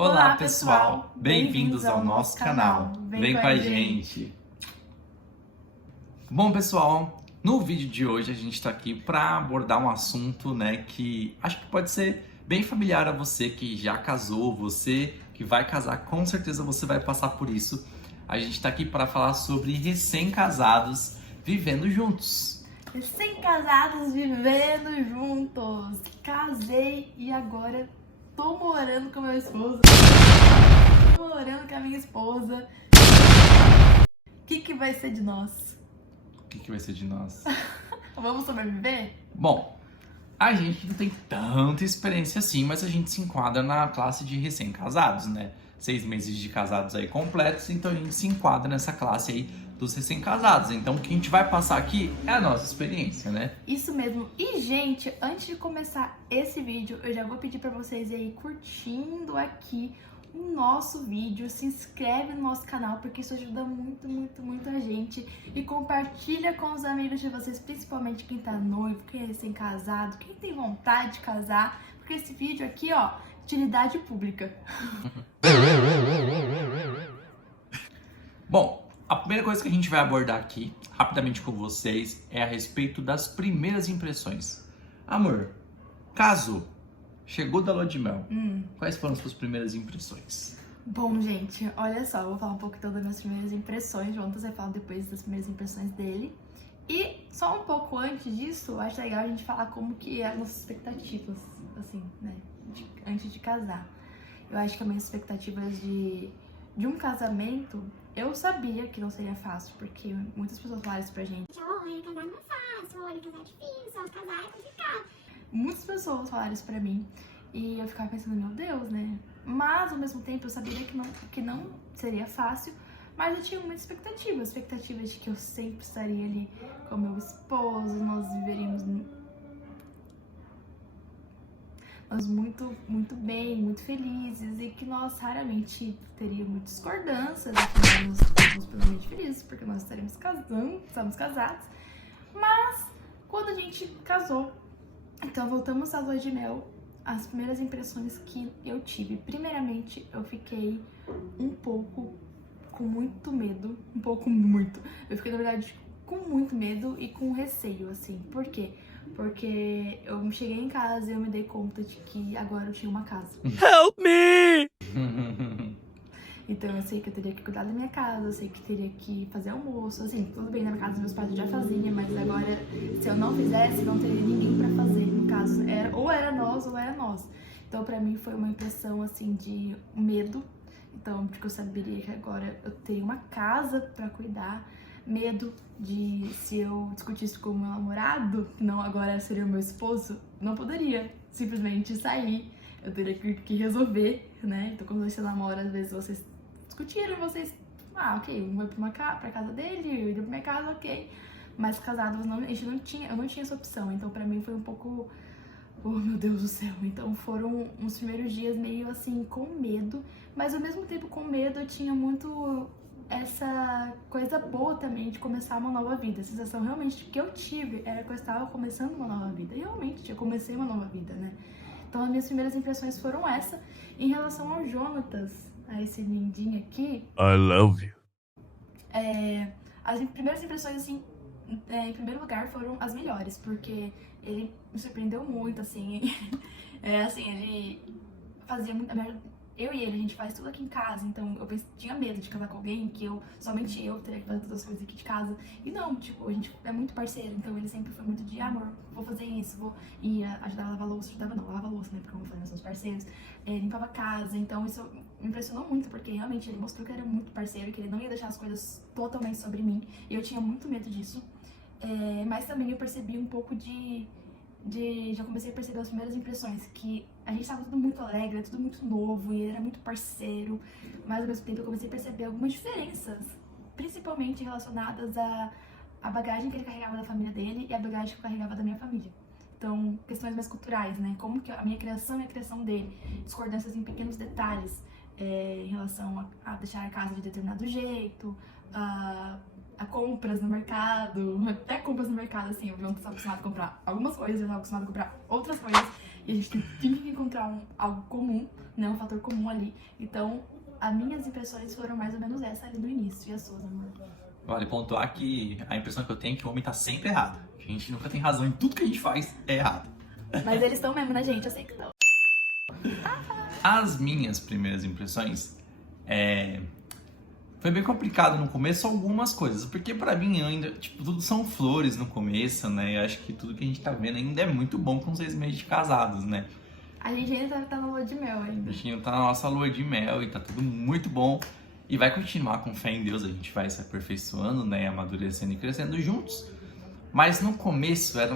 Olá pessoal, bem-vindos ao nosso canal. Vem com a gente. Bom pessoal, no vídeo de hoje a gente está aqui para abordar um assunto, que acho que pode ser bem familiar a você que já casou, você que vai casar, com certeza você vai passar por isso. A gente está aqui para falar sobre recém-casados vivendo juntos. Recém-casados vivendo juntos. Casei e agora tô morando com meu esposo. Tô morando com a minha esposa. O que vai ser de nós? O que vai ser de nós? Vamos sobreviver? Bom, a gente não tem tanta experiência assim, mas a gente se enquadra na classe de recém-casados, né? 6 meses de casados aí completos, então a gente se enquadra nessa classe aí dos recém-casados. Então o que a gente vai passar aqui é a nossa experiência, né? Isso mesmo. E, gente, antes de começar esse vídeo, eu já vou pedir pra vocês aí curtindo aqui o nosso vídeo, se inscreve no nosso canal, porque isso ajuda muito a gente. E compartilha com os amigos de vocês, principalmente quem tá noivo, quem é recém-casado, quem tem vontade de casar, porque esse vídeo aqui, ó, utilidade pública. Bom, a primeira coisa que a gente vai abordar aqui, rapidamente com vocês, é a respeito das primeiras impressões. Amor, casou, chegou da lua de mel, quais foram as suas primeiras impressões? Bom, gente, olha só, eu vou falar um pouco então das minhas primeiras impressões, juntas eu falo depois das primeiras impressões dele. E só um pouco antes disso, eu acho legal a gente falar como que eram as expectativas, assim, né, antes de casar. Eu acho que as minhas expectativas de um casamento, eu sabia que não seria fácil, porque muitas pessoas falaram isso pra gente. Olha, casar não é fácil, olha, casar é difícil, casar é complicado. Muitas pessoas falaram isso pra mim, e eu ficava pensando, meu Deus, né? Mas, ao mesmo tempo, eu sabia que não seria fácil, mas eu tinha muita expectativa de que eu sempre estaria ali com meu esposo, nós viveríamos muito bem, muito felizes, e que nós raramente teríamos discordâncias, que nós estaríamos plenamente felizes, porque nós estaremos estamos casados. Mas, quando a gente casou, então voltamos à lua de mel, as primeiras impressões que eu tive. Primeiramente, eu fiquei um pouco com muito medo, eu fiquei, na verdade, com muito medo e com receio, assim. Por quê? Porque eu cheguei em casa e eu me dei conta de que agora eu tinha uma casa. Help me! Então eu sei que eu teria que cuidar da minha casa, eu sei que teria que fazer almoço, assim, tudo bem, na minha casa meus pais já faziam, mas agora, se eu não fizesse, não teria ninguém pra fazer, no caso, ou era nós. Então pra mim foi uma impressão, assim, de medo, então, porque eu saberia que agora eu teria uma casa pra cuidar, medo de, se eu discutisse com o meu namorado, que não agora seria o meu esposo, não poderia simplesmente sair, eu teria que resolver, né? Então quando você namora, às vezes vocês discutiram, ok, um vai pra casa dele, eu iria pra minha casa, ok. Mas casados, eu não tinha essa opção, então pra mim foi um pouco, oh meu Deus do céu. Então foram uns primeiros dias meio assim, com medo, mas ao mesmo tempo com medo eu tinha muito essa coisa boa também de começar uma nova vida. A sensação realmente que eu tive era que eu estava começando uma nova vida, e realmente eu comecei uma nova vida, né? Então as minhas primeiras impressões foram essa. Em relação ao Jonatas, a esse lindinho aqui, I love you. as primeiras impressões, assim, em primeiro lugar, foram as melhores, porque ele me surpreendeu muito, assim. Ele fazia muito. Eu e ele, a gente faz tudo aqui em casa, então eu tinha medo de casar com alguém que somente eu teria que fazer todas as coisas aqui de casa. E não, tipo, a gente é muito parceiro, então ele sempre foi muito de amor, vou fazer isso, vou ir ajudar a lavar louça, lavava louça, né, porque como eu falei, nós somos parceiros, limpava a casa, então isso me impressionou muito, porque realmente ele mostrou que era muito parceiro, que ele não ia deixar as coisas totalmente sobre mim, e eu tinha muito medo disso. Mas também eu percebi um pouco já comecei a perceber as primeiras impressões, que a gente tava tudo muito alegre, tudo muito novo, e ele era muito parceiro, mas ao mesmo tempo eu comecei a perceber algumas diferenças, principalmente relacionadas à bagagem que ele carregava da família dele e a bagagem que eu carregava da minha família. Então, questões mais culturais, né? Como que a minha criação e a criação dele, discordâncias em pequenos detalhes, em relação a deixar a casa de determinado jeito, a compras no mercado, até compras no mercado, assim, eu não estava acostumada a comprar algumas coisas, eu estava acostumada a comprar outras coisas, E a gente tinha que encontrar algo comum, né? Um fator comum ali. Então, as minhas impressões foram mais ou menos essa ali no início. E as suas, amor? Vale pontuar que a impressão que eu tenho é que o homem tá sempre errado. Que a gente nunca tem razão em tudo que a gente faz é errado. Mas eles estão mesmo, né, gente? Eu sei que estão. As minhas primeiras impressões foi bem complicado no começo algumas coisas, porque pra mim ainda, tipo, tudo são flores no começo, né? Eu acho que tudo que a gente tá vendo ainda é muito bom com 6 meses de casados, né? A gente ainda tá na lua de mel A ainda. gente ainda tá na nossa lua de mel e tá tudo muito bom. E vai continuar com fé em Deus, a gente vai se aperfeiçoando, né? Amadurecendo e crescendo juntos. Mas no começo era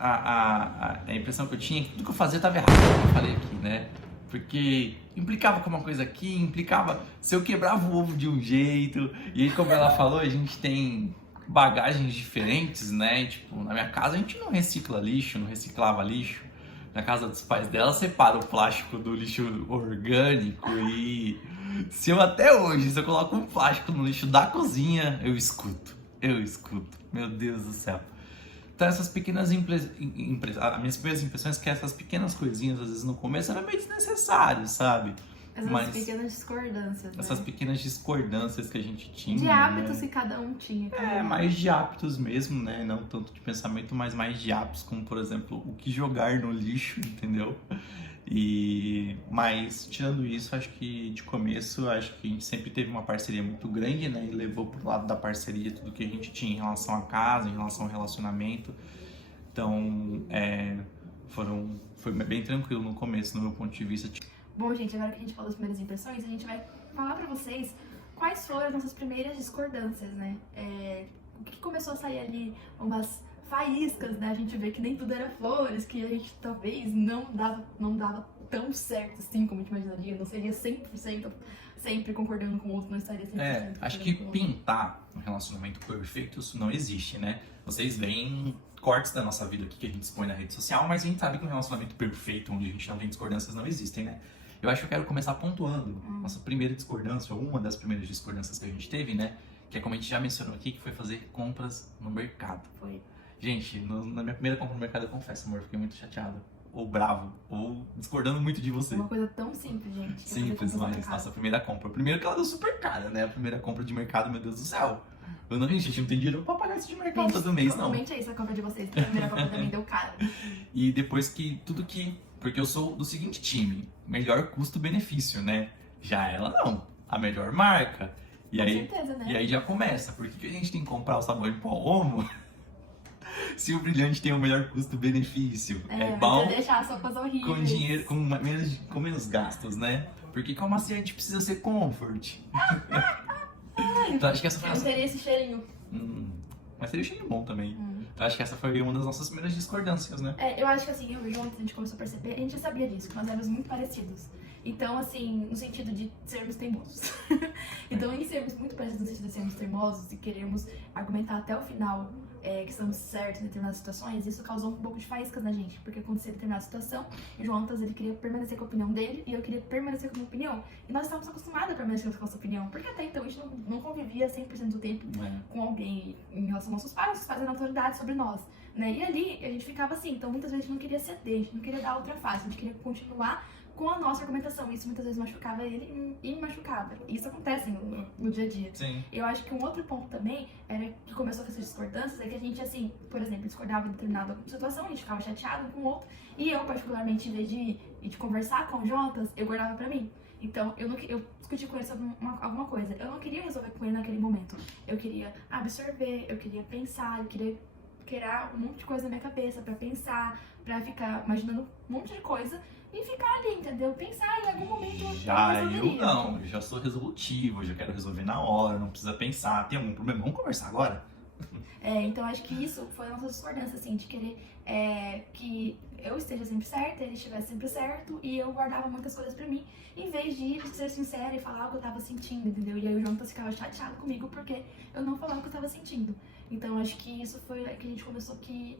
a impressão que eu tinha é que tudo que eu fazia tava errado, como eu falei aqui, né? Porque implicava com uma coisa aqui, implicava se eu quebrava o ovo de um jeito. E aí, como ela falou, a gente tem bagagens diferentes, né? Tipo, na minha casa a gente não recicla lixo, não reciclava lixo. Na casa dos pais dela, separa o plástico do lixo orgânico e se eu até hoje, se eu coloco um plástico no lixo da cozinha, eu escuto. Meu Deus do céu. Então essas pequenas as minhas primeiras impressões é que essas pequenas coisinhas, às vezes no começo, era meio desnecessário, sabe? Essas pequenas discordâncias, né? Essas pequenas discordâncias que a gente tinha. De hábitos né? que cada um tinha. Mais de hábitos mesmo, né? Não tanto de pensamento, mas mais de hábitos, como por exemplo, o que jogar no lixo, entendeu? Mas tirando isso, acho que de começo, acho que a gente sempre teve uma parceria muito grande, né? E levou pro lado da parceria tudo que a gente tinha em relação à casa, em relação ao relacionamento. Então, foi bem tranquilo no começo, no meu ponto de vista. Bom, gente, agora que a gente falou das primeiras impressões, a gente vai falar pra vocês quais foram as nossas primeiras discordâncias, né? O que começou a sair ali, umas faíscas, né? A gente vê que nem tudo era flores, que a gente talvez não dava tão certo assim como a gente imaginaria, não seria 100% sempre concordando com o outro, não estaria 100%. Acho que pintar um relacionamento perfeito, isso não existe, né? Vocês veem cortes da nossa vida aqui que a gente expõe na rede social, mas a gente sabe que um relacionamento perfeito, onde a gente não tem discordâncias, não existem, né? Eu acho que eu quero começar pontuando nossa primeira discordância, ou uma das primeiras discordâncias que a gente teve, né? Que é como a gente já mencionou aqui, que foi fazer compras no mercado. Foi. Gente, na minha primeira compra no mercado, eu confesso, amor, eu fiquei muito chateado. Ou bravo, ou discordando muito de você. Uma coisa tão simples, gente. Simples, mas nossa primeira compra. Primeiro que ela deu super cara, né? A primeira compra de mercado, meu Deus do céu. Eu não, gente, não tem dinheiro pra pagar isso de mercado todo mês, não. Realmente é isso a compra de vocês, porque a primeira compra também deu cara. E depois que tudo que... Porque eu sou do seguinte time, melhor custo-benefício, né? Já ela não, a melhor marca. E Com aí, certeza, né? E aí já começa, por que a gente tem que comprar o sabão em pó Omo se o Brilhante tem o melhor custo-benefício? É bom Mas deixar só coisa horrível. com dinheiro, com menos gastos, né? Porque como assim a gente precisa ser comfort? Então acho que essa foi a Eu nossa... teria esse cheirinho. Mas seria um cheirinho bom também. Então acho que essa foi uma das nossas primeiras discordâncias, né? Eu acho que assim, eu e o João, a gente começou a perceber, a gente já sabia disso, que nós éramos muito parecidos. Então, assim, no sentido de sermos teimosos. Então, em sermos muito parecidos no sentido de sermos teimosos e queremos argumentar até o final que estamos certos em determinadas situações, isso causou um pouco de faíscas na gente, porque acontecia determinada situação, e o João, ele queria permanecer com a opinião dele, e eu queria permanecer com a minha opinião. E nós estávamos acostumados a permanecer com a nossa opinião, porque até então a gente não convivia 100% do tempo com alguém em relação aos nossos pais eram autoridade sobre nós, né? E ali a gente ficava assim, então muitas vezes a gente não queria ceder, a gente não queria dar outra face, a gente queria continuar com a nossa argumentação. Isso muitas vezes machucava ele e me machucava. Isso acontece no dia a dia. Sim. Eu acho que um outro ponto também era que começou com essas discordâncias é que a gente, assim, por exemplo, discordava em determinada situação, a gente ficava chateado com o outro, e eu, particularmente, em vez de conversar com o Jonas, eu guardava pra mim. Então, eu discuti com ele sobre alguma coisa. Eu não queria resolver com ele naquele momento. Eu queria absorver, eu queria pensar, eu queria criar um monte de coisa na minha cabeça pra pensar, pra ficar imaginando um monte de coisa e ficar ali, entendeu? Pensar em algum momento Eu já sou resolutivo, eu já quero resolver na hora, não precisa pensar. Tem algum problema? Vamos conversar agora? Então acho que isso foi a nossa discordância, assim, de querer que eu esteja sempre certa, ele estivesse sempre certo, e eu guardava muitas coisas pra mim, em vez de ser sincera e falar o que eu tava sentindo, entendeu? E aí o Jonas ficava chateado comigo porque eu não falava o que eu tava sentindo. Então acho que isso foi que a gente começou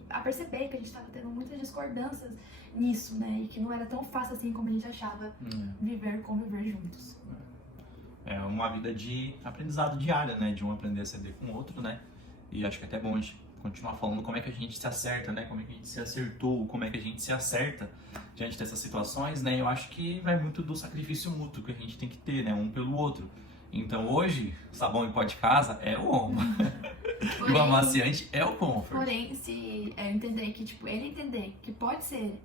a perceber que a gente tava tendo muitas discordâncias nisso, né? E que não era tão fácil assim como a gente achava conviver juntos. É uma vida de aprendizado diário, né? De um aprender a ceder com o outro, né? E acho que é até bom a gente continuar falando como é que a gente se acerta, né? Como é que a gente se acertou, como é que a gente se acerta diante dessas situações, né? Eu acho que vai muito do sacrifício mútuo que a gente tem que ter, né? Um pelo outro. Então hoje, sabão em pó de casa é o Oma. E o amaciante é o Comfort. Porém, se eu entender que, tipo, ele entender que pode ser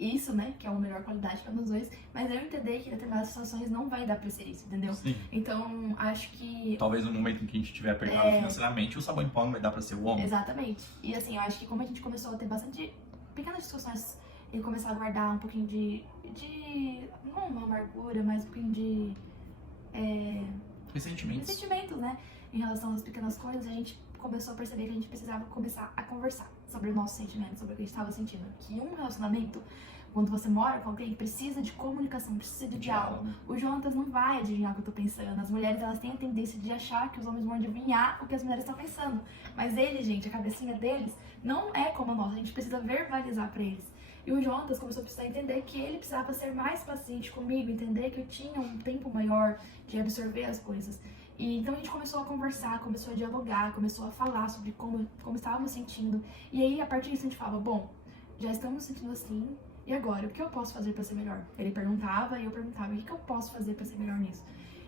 isso, né, que é a melhor qualidade para nós dois, mas eu entender que em determinadas situações não vai dar pra ser isso, entendeu? Sim. Então, acho que... Talvez no momento em que a gente estiver apertado financeiramente, o sabão em pó não vai dar pra ser o Oma. Exatamente. E assim, eu acho que como a gente começou a ter bastante pequenas discussões e começar a guardar um pouquinho de não uma amargura, mas um pouquinho de ressentimentos, né, em relação às pequenas coisas, a gente começou a perceber que a gente precisava começar a conversar sobre os nossos sentimentos, sobre o que a gente estava sentindo. Que um relacionamento, quando você mora com alguém, precisa de comunicação, precisa de diálogo. O Jonatas não vai adivinhar o que eu tô pensando. As mulheres, elas têm a tendência de achar que os homens vão adivinhar o que as mulheres estão pensando. Mas eles, gente, a cabecinha deles não é como a nossa. A gente precisa verbalizar pra eles. E o Jonatas começou a precisar entender que ele precisava ser mais paciente comigo, entender que eu tinha um tempo maior de absorver as coisas. E então a gente começou a conversar, começou a dialogar, começou a falar sobre como estávamos sentindo. E aí, a partir disso, a gente falava, bom, já estamos sentindo assim, e agora? O que eu posso fazer pra ser melhor? Ele perguntava e eu perguntava, o que eu posso fazer pra ser melhor nisso?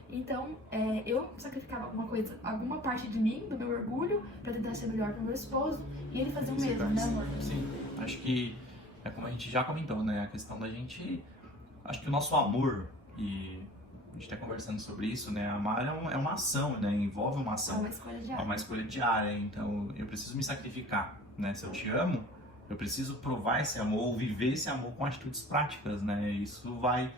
Então, eu sacrificava alguma coisa, alguma parte de mim, do meu orgulho, pra tentar ser melhor pro meu esposo, e ele fazia o mesmo, né, amor? Sim, acho que é como a gente já comentou, né, a questão da gente... Acho que o nosso amor, e a gente tá conversando sobre isso, né, amar é uma ação, né, envolve uma ação. É uma escolha diária. É uma escolha diária, então eu preciso me sacrificar, né, se eu te amo, eu preciso provar esse amor, ou viver esse amor com atitudes práticas, né, isso vai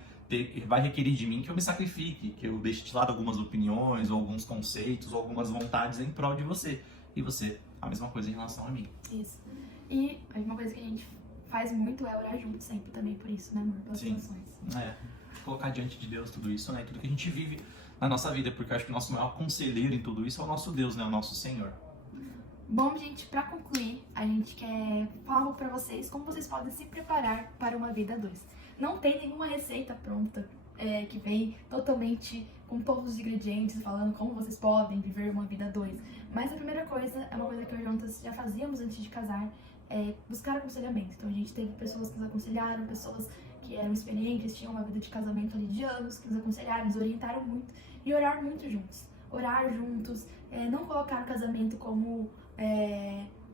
requerer de mim que eu me sacrifique, que eu deixe de lado algumas opiniões, ou alguns conceitos, ou algumas vontades em prol de você. E você, a mesma coisa em relação a mim. Isso. E uma coisa que a gente faz muito é orar junto sempre também, por isso, né, amor? Pelas Sim. situações. Colocar diante de Deus tudo isso, né, tudo que a gente vive na nossa vida, porque eu acho que o nosso maior conselheiro em tudo isso é o nosso Deus, né, o nosso Senhor. Bom, gente, pra concluir, a gente quer falar um pouco pra vocês como vocês podem se preparar para uma vida a dois. Não tem nenhuma receita pronta que vem totalmente com todos os ingredientes, falando como vocês podem viver uma vida a dois. Mas a primeira coisa, é uma coisa que eu e o Jonatas já fazíamos antes de casar, é buscar aconselhamento. Então a gente teve pessoas que nos aconselharam, pessoas que eram experientes, tinham uma vida de casamento ali de anos, que nos aconselharam, nos orientaram muito, e orar muito juntos. Orar juntos, não colocar o casamento como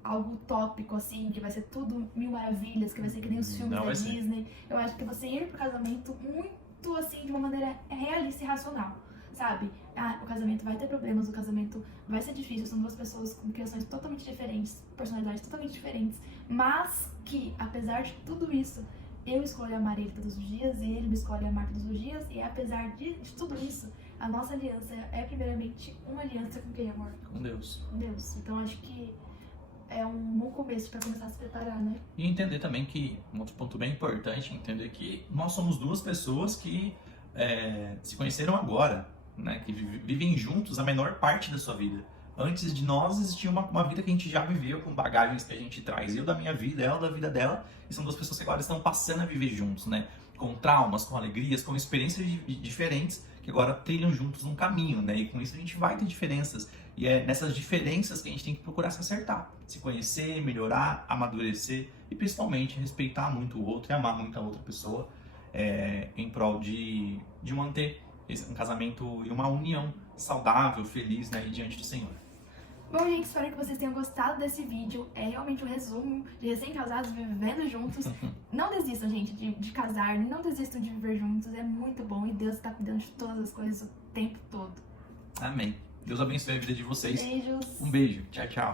algo utópico, assim, que vai ser tudo mil maravilhas, que vai ser que nem os filmes da Disney. Eu acho que você ir pro casamento muito, assim, de uma maneira realista e racional, sabe? O casamento vai ter problemas, o casamento vai ser difícil, são duas pessoas com criações totalmente diferentes, personalidades totalmente diferentes, mas que, apesar de tudo isso, eu escolho amar ele todos os dias e ele me escolhe amar todos os dias, e apesar de tudo isso, a nossa aliança é primeiramente uma aliança com quem, amor? Com Deus. Com Deus. Então acho que é um bom começo para começar a se preparar, né? E entender também que, um outro ponto bem importante, entender que nós somos duas pessoas que se conheceram agora, né? Que vivem juntos a menor parte da sua vida. Antes de nós existia uma vida que a gente já viveu, com bagagens que a gente traz. Eu da minha vida, ela da vida dela. E são duas pessoas que agora estão passando a viver juntos, né? Com traumas, com alegrias, com experiências diferentes, que agora trilham juntos um caminho, né? E com isso a gente vai ter diferenças. E é nessas diferenças que a gente tem que procurar se acertar. Se conhecer, melhorar, amadurecer e principalmente respeitar muito o outro e amar muito a outra pessoa em prol de manter um casamento e uma união saudável, feliz, né? E diante do Senhor. Bom, gente, espero que vocês tenham gostado desse vídeo. É realmente um resumo de recém-casados vivendo juntos. Não desistam, gente, de casar. Não desistam de viver juntos. É muito bom e Deus está cuidando de todas as coisas o tempo todo. Amém. Deus abençoe a vida de vocês. Beijos. Um beijo. Tchau, tchau.